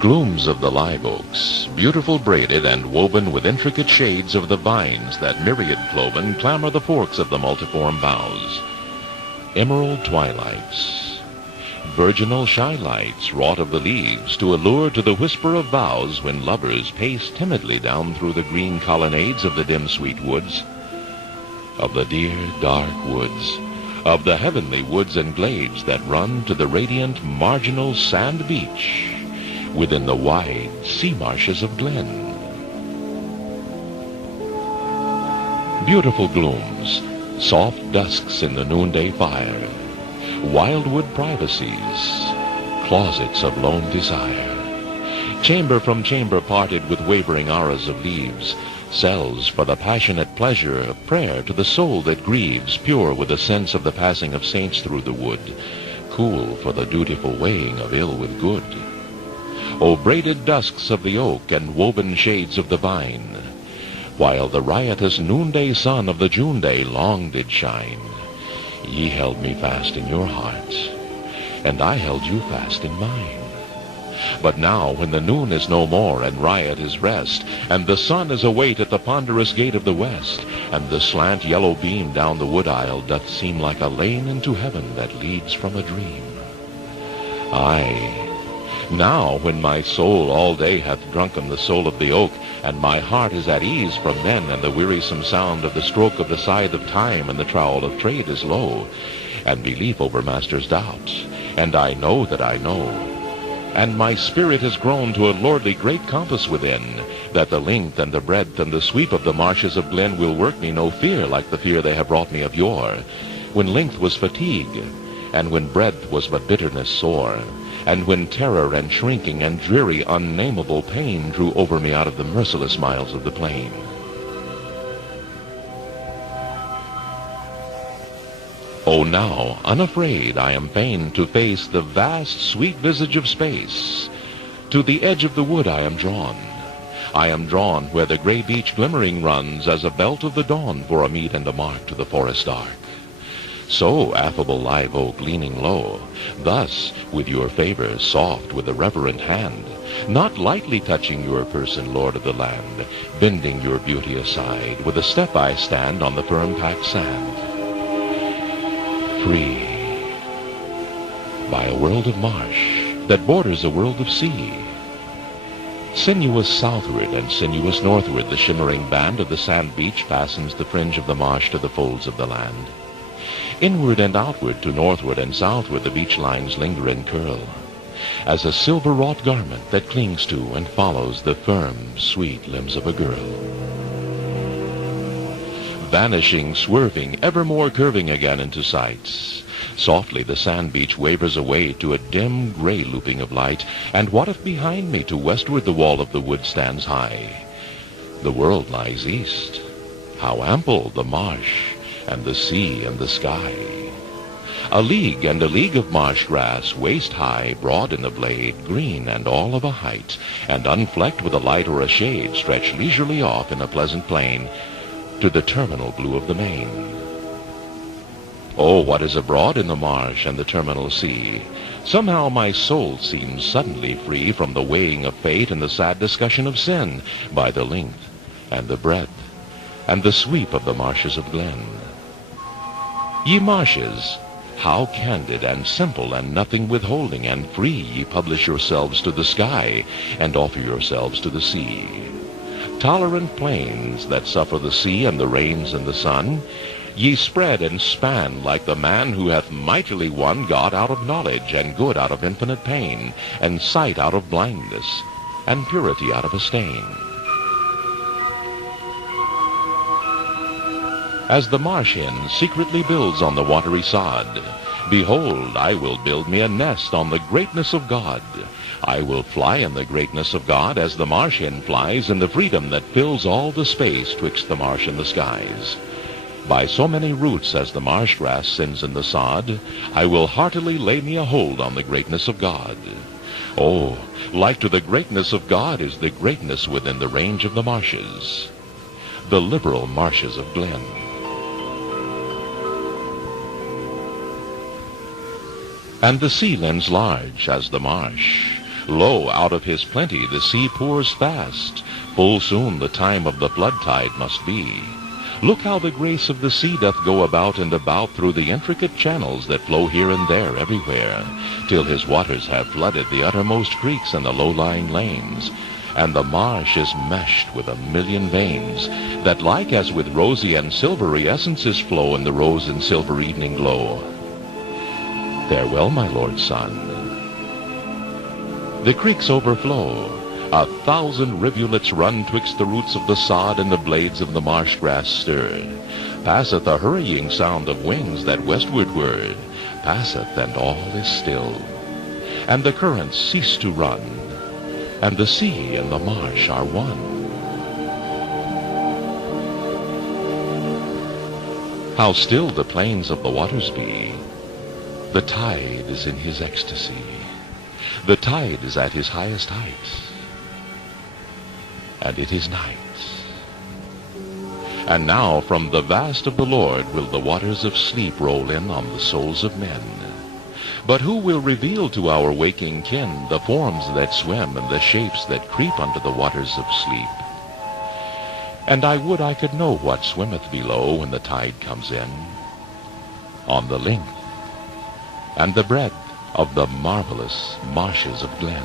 Glooms of the live oaks, beautiful braided and woven with intricate shades of the vines that myriad cloven clamor the forks of the multiform boughs. Emerald twilights, virginal shy lights wrought of the leaves to allure to the whisper of vows when lovers pace timidly down through the green colonnades of the dim sweet woods, of the dear dark woods, of the heavenly woods and glades that run to the radiant marginal sand beach within the wide sea marshes of Glynn. Beautiful glooms, soft dusks in the noonday fire, wildwood privacies, closets of lone desire, chamber from chamber parted with wavering auras of leaves, cells for the passionate pleasure of prayer to the soul that grieves, pure with the sense of the passing of saints through the wood, cool for the dutiful weighing of ill with good. O braided dusks of the oak and woven shades of the vine, while the riotous noonday sun of the June day long did shine, ye held me fast in your hearts, and I held you fast in mine. But now, when the noon is no more, and riot is rest, and the sun is await at the ponderous gate of the west, and the slant yellow beam down the wood aisle doth seem like a lane into heaven that leads from a dream. Aye, now, when my soul all day hath drunken the soul of the oak, and my heart is at ease from men, and the wearisome sound of the stroke of the scythe of time and the trowel of trade is low, and belief overmasters doubt, and I know that I know, and my spirit is grown to a lordly great compass within, that the length and the breadth and the sweep of the marshes of Glynn will work me no fear like the fear they have brought me of yore, when length was fatigue, and when breadth was but bitterness sore, and when terror and shrinking and dreary unnameable pain drew over me out of the merciless miles of the plain. Oh, now, unafraid, I am fain to face the vast, sweet visage of space. To the edge of the wood I am drawn. I am drawn where the gray beach glimmering runs as a belt of the dawn for a meet and a mark to the forest dark. So, affable live oak leaning low, thus, with your favor soft with a reverent hand, not lightly touching your person, lord of the land, bending your beauty aside, with a step I stand on the firm-packed sand. Free, by a world of marsh that borders a world of sea. Sinuous southward and sinuous northward the shimmering band of the sand beach fastens the fringe of the marsh to the folds of the land. Inward and outward to northward and southward the beach lines linger and curl, as a silver-wrought garment that clings to and follows the firm, sweet limbs of a girl. Vanishing, swerving, evermore curving again into sights, softly the sand beach wavers away to a dim gray looping of light, and what if behind me to westward the wall of the wood stands high? The world lies east. How ample the marsh, and the sea and the sky. A league and a league of marsh grass, waist high, broad in the blade, green and all of a height, and unflecked with a light or a shade, stretch leisurely off in a pleasant plain to the terminal blue of the main. Oh, what is abroad in the marsh and the terminal sea? Somehow my soul seems suddenly free from the weighing of fate and the sad discussion of sin by the length and the breadth and the sweep of the marshes of Glynn. Ye marshes, how candid and simple and nothing withholding and free ye publish yourselves to the sky and offer yourselves to the sea. Tolerant plains that suffer the sea and the rains and the sun, ye spread and span like the man who hath mightily won God out of knowledge and good out of infinite pain, and sight out of blindness, and purity out of a stain. As the marsh hen secretly builds on the watery sod, behold, I will build me a nest on the greatness of God. I will fly in the greatness of God as the marsh hen flies in the freedom that fills all the space twixt the marsh and the skies. By so many roots as the marsh grass sends in the sod, I will heartily lay me a hold on the greatness of God. Oh, like to the greatness of God is the greatness within the range of the marshes, the liberal marshes of Glynn. And the sea lends large as the marsh, Lo, out of his plenty the sea pours fast. Full soon the time of the flood tide must be. Look how the grace of the sea doth go about and about through the intricate channels that flow here and there everywhere, till his waters have flooded the uttermost creeks and the low-lying lanes. And the marsh is meshed with 1,000,000 veins, that like as with rosy and silvery essences flow in the rose and silver evening glow. Farewell, my lord's son. The creeks overflow. 1,000 rivulets run twixt the roots of the sod and the blades of the marsh grass stir. Passeth a hurrying sound of wings that westwardward passeth, and all is still. And the currents cease to run, and the sea and the marsh are one. How still the plains of the waters be! The tide is in his ecstasy. The tide is at his highest height. And it is night. And now from the vast of the Lord will the waters of sleep roll in on the souls of men. But who will reveal to our waking kin the forms that swim and the shapes that creep under the waters of sleep? And I would I could know what swimmeth below when the tide comes in, on the length and the breadth of the marvelous marshes of Glynn.